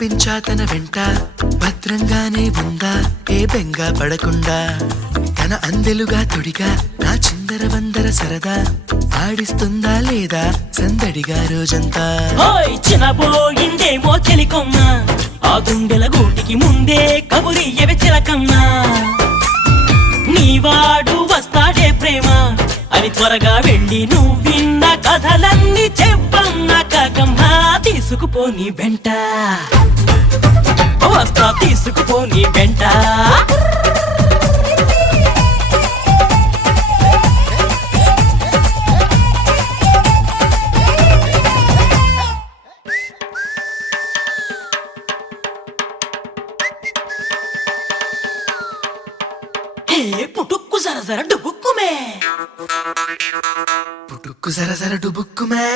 పంపించా తన వెంట భద్రంగానే ఉందా ఏ బెంగ పడకుండా తన అందెలుగా తొడిగా నా చిందర వందర సరదా ఆడిస్తుందా లేదా సందడిగా రోజంతా చిన్నపోయిందేమో చెలికొమ్మ ఆ గుండెల గూటికి ముందే కబురియవి చిలకమ్మా నీవాడు వస్తాడే ప్రేమ అని త్వరగా వెళ్ళి నువ్వు విన్న కథలన్నీ చెప్పన్నా కాకమ్మా తీసుకుపోని వెంట వస్తా తీసుకుపోని వెంట పుట్టుక్కు సరసర డుబుక్కుమే పుట్టుక్కు సరసర డుబుక్కుమే